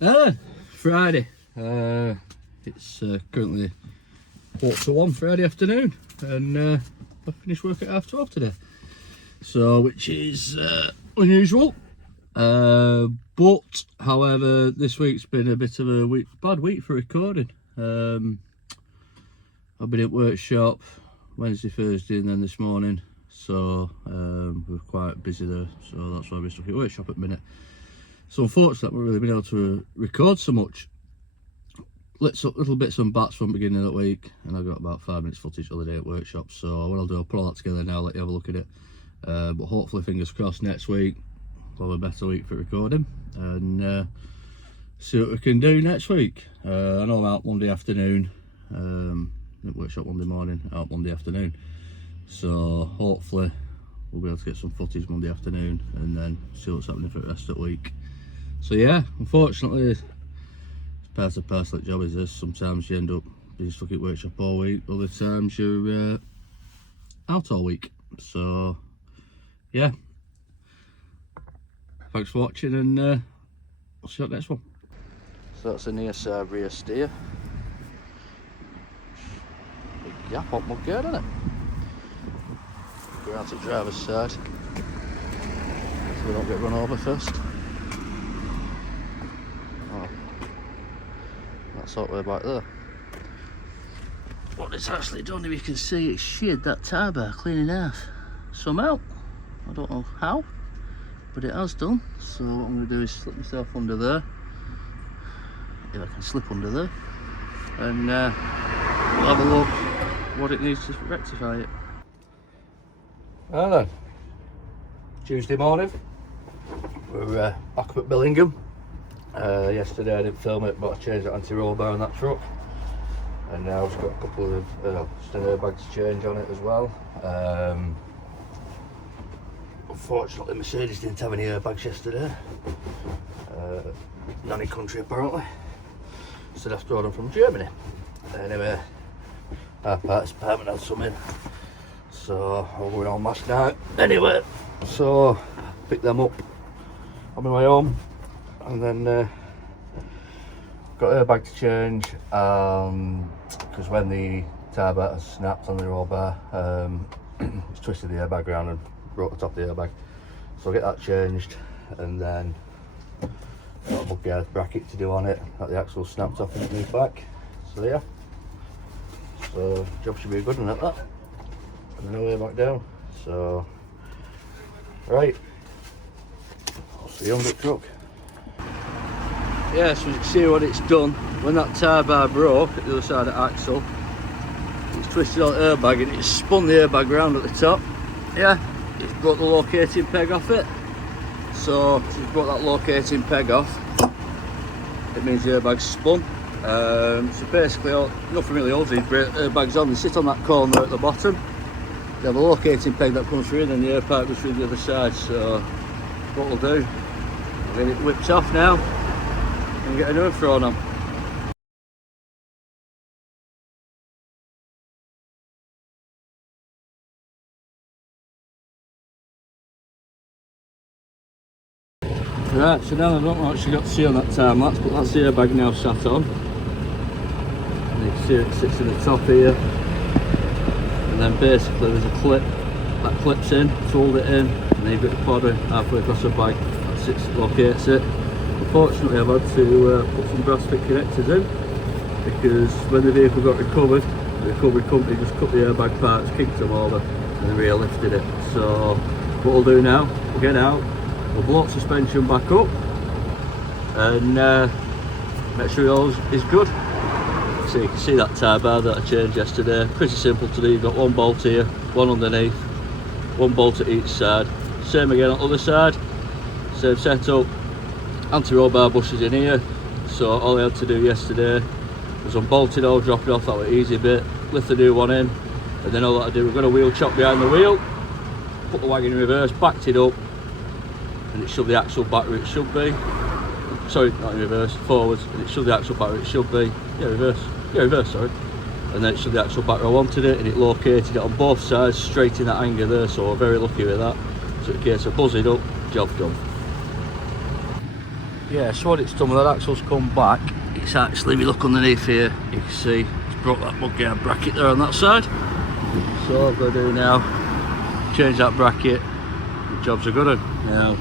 Friday. It's currently 1:45 Friday afternoon, and I finished work at 12:30 today. So, which is unusual. But, however, this week's been a bit of a bad week for recording. I've been at workshop Wednesday, Thursday, and then this morning. So we're quite busy there. So that's why we're stuck at workshop at the minute. So unfortunately, I've not really been able to record so much. Little bits and bats from the beginning of the week, and I've got about 5 minutes footage the other day at workshop. So what I'll do, I'll put all that together now, let you have a look at it. But hopefully, fingers crossed, next week we'll have a better week for recording and see what we can do next week. I know I'm out Monday afternoon, at workshop Monday morning, out Monday afternoon. So hopefully we'll be able to get some footage Monday afternoon and then see what's happening for the rest of the week. So yeah, unfortunately, it's part of the parcel job is this. Sometimes you end up being stuck at workshop all week, other times you're out all week. So yeah, thanks for watching, and we'll see you at the next one. So that's a near side rear steer. Big gap on mud guard, isn't it? Go out to the driver's side so we don't get run over first. Oh, that's all the way back there. What it's actually done, if you can see, it's sheared that tyre bar clean in half somehow. I don't know how, but it has done. So what I'm going to do is slip myself under there, if I can slip under there, and we'll have a look what it needs to rectify it. Right then, Tuesday morning, we're back up at Billingham. Yesterday I didn't film it, but I changed the anti-roll bar on that truck, and now I've got a couple of just an airbag to change on it as well. Unfortunately, Mercedes didn't have any airbags yesterday. Nanny country apparently, so I've brought them from Germany. Anyway, our parts department had some in. So I'm going on last night anyway, so picked them up on my way home, and then got airbag to change, because when the tyre bar snapped on the roll bar, it's twisted the airbag around and broke the top of the airbag. So I'll get that changed, and then got a mudguard bracket to do on it that the axle snapped off and it moved back. So yeah, so job should be a good one at that. And no way back down. So right, I'll see you on the truck. Yeah, so you can see what it's done. When that tyre bar broke at the other side of the axle, it's twisted out the airbag and it's spun the airbag round at the top. Yeah, it's brought the locating peg off it. So if it's brought that locating peg off, it means the airbag's spun. So basically nothing really holds these airbags on. They sit on that corner at the bottom. They have a locating peg that comes through, and then the air pipe goes through the other side. So what we'll do, we'll get it whipped off now and get a new one thrown on. Right, so now I don't actually got to see on that time lapse, but that's the airbag now sat on. And you can see it sits in the top here. And then basically there's a clip that clips in, fold it in, and then you've got the podder halfway across the bag that locates it. Unfortunately, I've had to put some brass fit connectors in, because when the vehicle got recovered, the recovery company just cut the airbag parts, kicked them over, and they re-lifted it. So what we'll do now, we'll get out, we'll blow the suspension back up, and make sure all is good. So you can see that tyre bar that I changed yesterday. Pretty simple to do. You've got one bolt here, one underneath, one bolt at each side. Same again on the other side. Same setup. Anti-roll bar bushes in here. So all I had to do yesterday was unbolt it all, drop it off. That was an easy bit. Lift the new one in, and then all that I do, we've got a wheel chock behind the wheel. Put the wagon in reverse, backed it up, and it shoved the axle back where it should be. Sorry, not in reverse, forwards, and it shoved the axle back where it should be. Yeah, reverse. Yeah, reverse, sorry. And then it shoved the axle back where I wanted it, and it located it on both sides, straight in that anger there, so we're very lucky with that. So in case I buzz it up, job done. Yeah, so what it's done, when that axle's come back, it's actually, if you look underneath here, you can see it's brought that mudguard bracket there on that side. So all I've got to do now, change that bracket, the jobs are good. Now,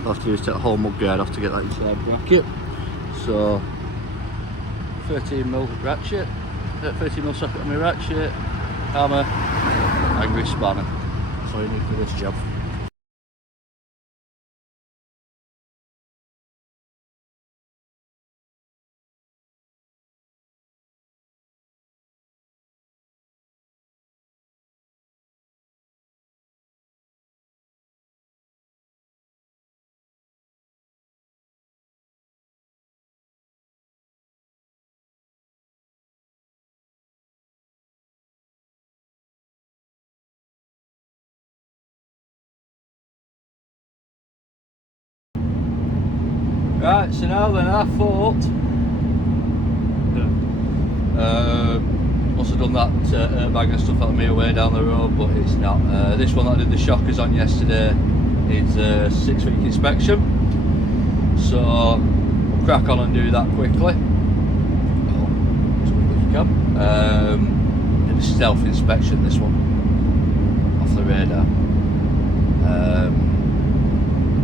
I'll have to do is take the whole mudguard off to get that inside bracket. So, 13mm ratchet, 13mm socket on my ratchet, hammer, angry spanner. That's all you need for this job. Right, so now then, I thought must have done that airbag and stuff out of me away down the road, but it's not. This one that I did the shockers on yesterday is a 6-week inspection, so we'll crack on and do that quickly. Oh, as quickly as you can. Did a stealth inspection, this one, off the radar.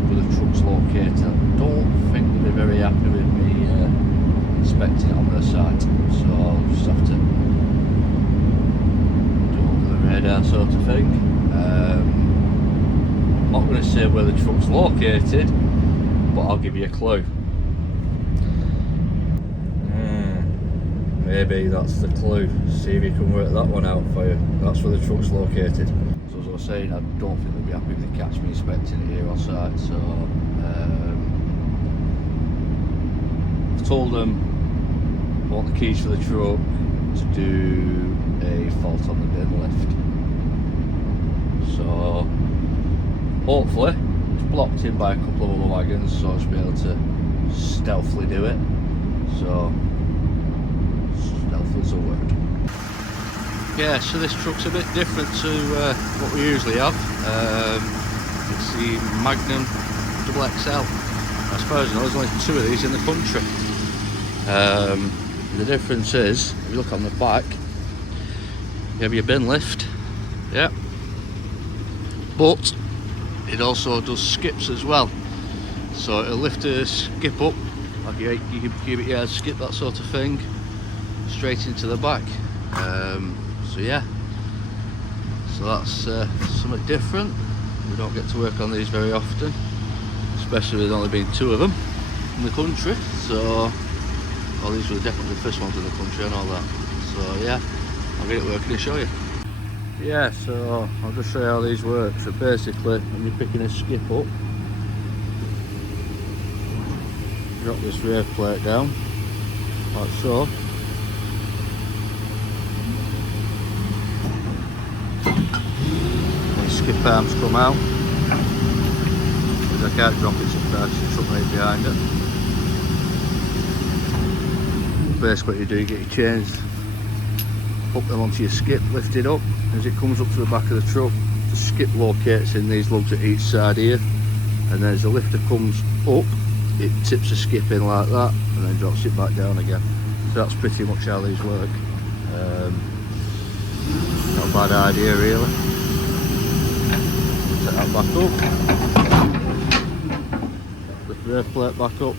With the truck's locator. I don't think they'll be very happy with me inspecting it on their site, so I'll just have to do it on the radar sort of thing. I'm not going to say where the truck's located, but I'll give you a clue. Maybe that's the clue. See if you can work that one out for you. That's where the truck's located. So as I was saying, I don't think they'll be happy if they catch me inspecting it here on site, so I've told them I want the keys for the truck to do a fault on the bin lift. So hopefully it's blocked in by a couple of other wagons, so I'll just be able to stealthily do it. So stealth is a word. Yeah, so this truck's a bit different to what we usually have. It's the Magnum Double XL. As far as I know, there's only 2 of these in the country. The difference is, if you look on the back, you have your bin lift, yeah, but it also does skips as well. So it'll lift a skip up, like your cubic yard skip, that sort of thing, straight into the back. So yeah, so that's something different. We don't get to work on these very often, especially with only being 2 of them in the country. So, well, these were definitely the first ones in the country and all that. So yeah, I'll get it working and show you. Yeah, so I'll just show you how these work. So basically, when you're picking a skip up, drop this rear plate down, like so. Skip arms come out, because I can't drop it sometimes, it's up right behind it. Basically what you do, you get your chains, hook them onto your skip, lift it up. As it comes up to the back of the truck, the skip locates in these lugs at each side here, and then as the lifter comes up, it tips the skip in like that, and then drops it back down again. So that's pretty much how these work. Not a bad idea really. Set that back up, lift the rear plate back up,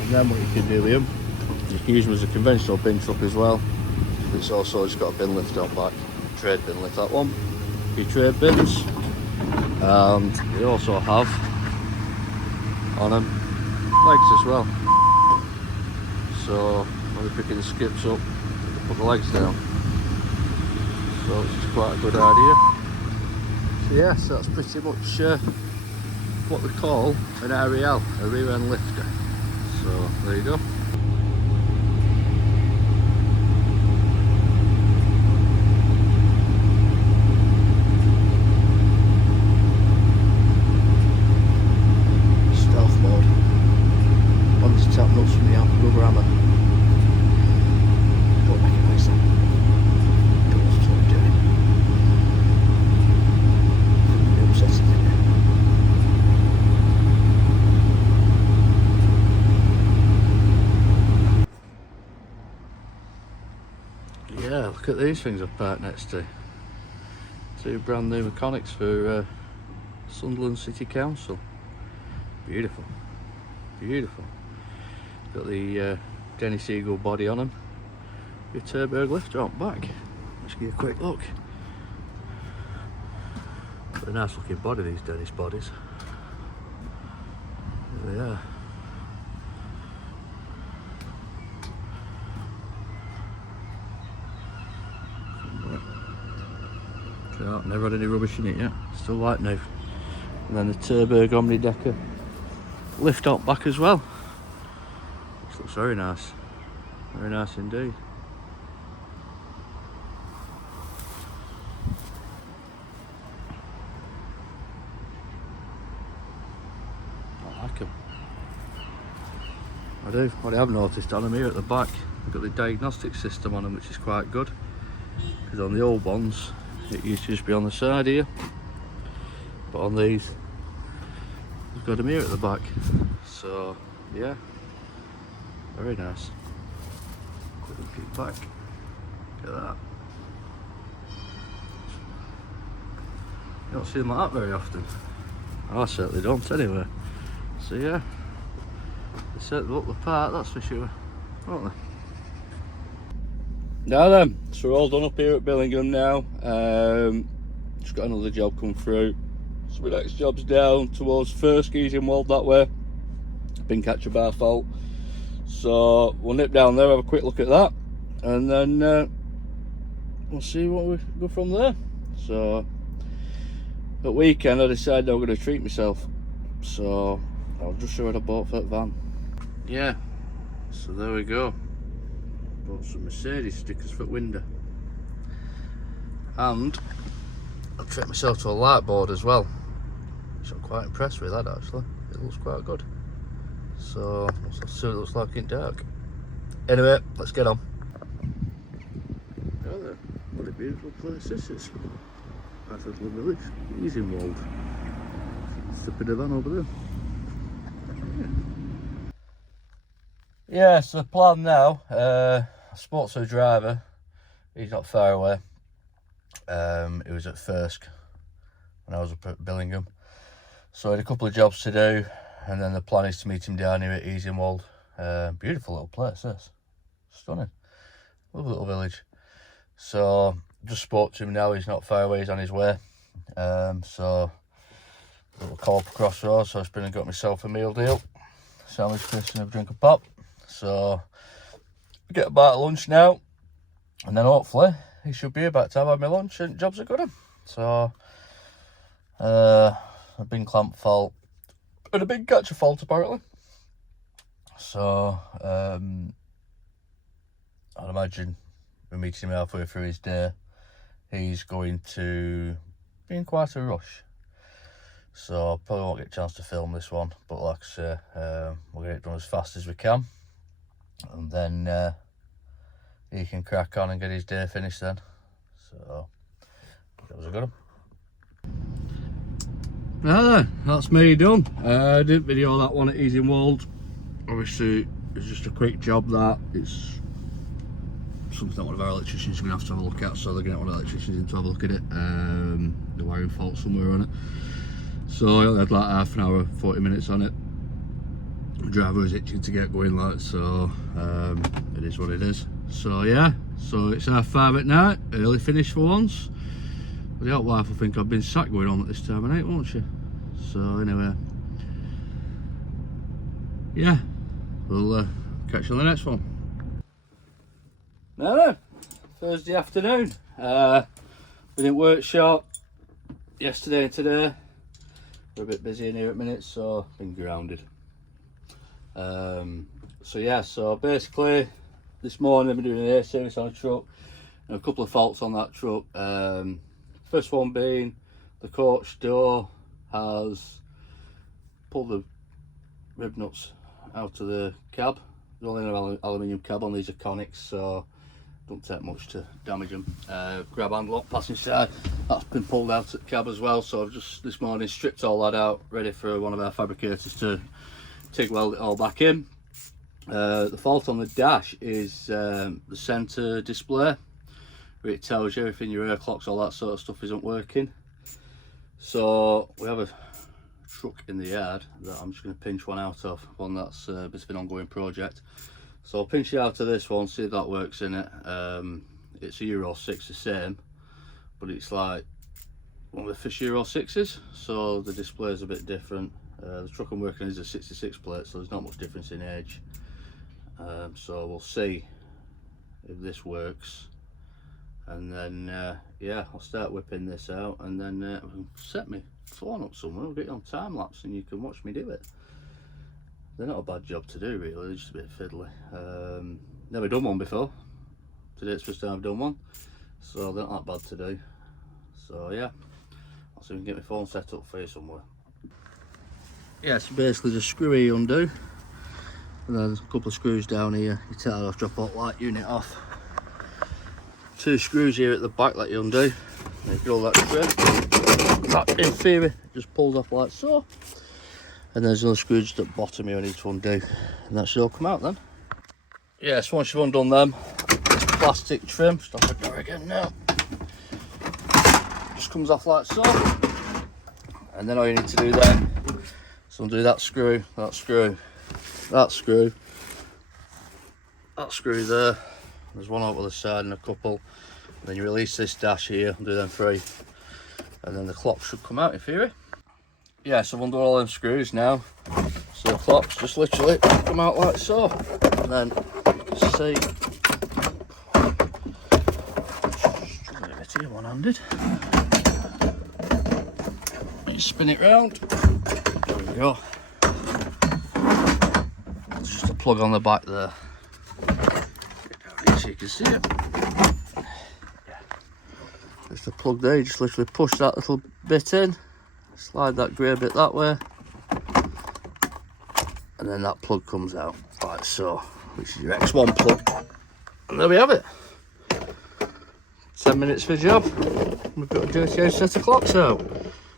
and then what you can do with them, you can use them as a conventional bin truck as well. It's also just got a bin lift on back, trade bin lift, that one, your trade bins, and they also have on them legs as well. So when we're picking the skips up, put the legs down. So it's just quite a good idea. So yeah, so that's pretty much what we call an Ariel, a rear end lifter. So there you go. Stealth mode. One to tap nuts from the rubber hammer. Don't recognise that. Don't know what I'm doing. Yeah, look at these things I've parked next to. Two brand new mechanics for Sunderland City Council. Beautiful, beautiful. Got the Dennis Eagle body on them. Your Terberg lifter out back. Let's give you a quick look. Got a nice looking body, these Dennis bodies. There they are. Never had any rubbish in it yet. Still like new. And then the Terberg Omni Decker lift up back as well. This looks very nice. Very nice indeed. I like them. I do. What I have noticed on them here at the back, they've got the diagnostic system on them, which is quite good. Because on the old ones, it used to just be on the side here. But on these, we've got them here at the back. So, yeah. Very nice. Quick look at the back. Look at that. You don't see them like that very often. I certainly don't anyway. So yeah, they certainly look the part, that's for sure, don't they? Now then, so we're all done up here at Billingham now. Just got another job come through. So my next job's down towards Firsk, Easingwold that way. Bincatcher Bar Fault. So we'll nip down there, have a quick look at that, and then we'll see what we go from there. So at weekend I decided I'm going to treat myself. So I'll just show what I bought for that van. Yeah, so there we go. Bought some Mercedes stickers for the window. And I've treated myself to a light board as well. So I'm quite impressed with that actually. It looks quite good. So let's have to see what it looks like in dark. Anyway, let's get on. Oh there, what a beautiful place this is. Nice little village, Easingwold. It's a bit of van over there. Yeah, so the plan now, I spoke to a driver, he's not far away. He was at Firsk when I was up at Billingham. So I had a couple of jobs to do, and then the plan is to meet him down here at Easingwold. Beautiful little place, this. Stunning. Lovely little village. So just spoke to him now, he's not far away, he's on his way. So a little co-op across the road, so I've been and got myself a meal deal. Sandwich, crisps and a drink of pop. So we get a bite of lunch now, and then hopefully he should be about to have my lunch and jobs are good. So a big clamp fault and a big catcher fault apparently. So I'd imagine we're meeting him halfway through his day. He's going to be in quite a rush. So probably won't get a chance to film this one, but like I say, we'll get it done as fast as we can, and then he can crack on and get his day finished then. So that was a good one. Now then, that's me done. I didn't video that one at Easingwold. Obviously it's just a quick job that. It's something that one of our electricians is going to have a look at, so they're going to get one of the electricians in to have a look at it. The wiring fault somewhere on it. So I had like half an hour, 40 minutes on it. The driver was itching to get going, like, so it is what it is. So yeah, so it's 5:30 at night, early finish for once. But the hot wife will think I've been sat going on at this time of night, won't she? So anyway, yeah, we'll catch you on the next one. Now then, Thursday afternoon. We didn't workshop yesterday and today. We're a bit busy in here at minutes, so been grounded. So yeah, so basically this morning I've been doing an air service on a truck and a couple of faults on that truck. First one being the coach door has pulled the rib nuts out of the cab. There's only an aluminium cab on these, are conics, so don't take much to damage them. Grab handle lock passenger side, that's been pulled out at the cab as well, so I've just this morning stripped all that out, ready for one of our fabricators to TIG weld it all back in. The fault on the dash is the centre display. where it tells you everything, your air clocks, all that sort of stuff isn't working. So we have a truck in the yard that I'm just going to pinch one out of, one that's it's been an ongoing project. So I'll pinch it out of this one, see if that works in it. It's a Euro 6 the same, but it's like one of the fish Euro 6s, so the display is a bit different. The truck I'm working on is a 66 plate, so there's not much difference in age. So we'll see if this works, and then yeah, I'll start whipping this out, and then set my phone up somewhere. I'll get you on time lapse and you can watch me do it. They're not a bad job to do really, they're just a bit fiddly. Never done one before. Today's the first time I've done one, so they're not that bad to do. So yeah, I'll see if we can get my phone set up for you somewhere. Yeah, so basically just screw here undo, and then a couple of screws down here. You take that off, drop that light unit off. 2 screws here at the back that you undo. Then you drill that screw. That in theory just pulls off like so. And there's another screw just at the bottom here I need to undo, and that should all come out then. Yeah, so once you've undone them, this plastic trim, stop it there again now, just comes off like so. And then all you need to do then is undo that screw, that screw, that screw, that screw there. There's one over the side and a couple. And then you release this dash here, undo them 3, and then the clock should come out in theory. Yeah, so I've undone all them screws now, so the clocks just literally come out like so. And then see, just a bit here one-handed. You spin it round. There we go. It's just a plug on the back there. Get down here so you can see it. Yeah. Just a plug there. You just literally push that little bit in. Slide that grey bit that way, and then that plug comes out like so, which is your X1 plug, and there we have it. 10 minutes for the job. We've got a dirty set of clocks out.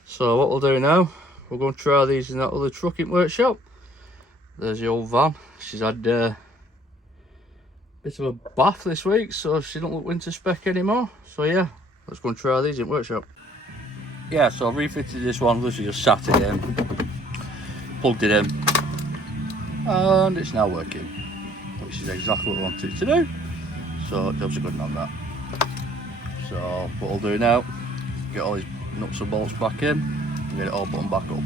So what we'll do now, we're going to try these in that other trucking workshop. There's the old van. She's had a bit of a bath this week, so she don't look winter spec anymore. So yeah, let's go and try these in workshop. Yeah, so I've refitted this one, literally just sat it in, plugged it in, and it's now working, which is exactly what I wanted it to do. So jobs are good on that. So what I'll do now, get all these nuts and bolts back in and get it all buttoned back up.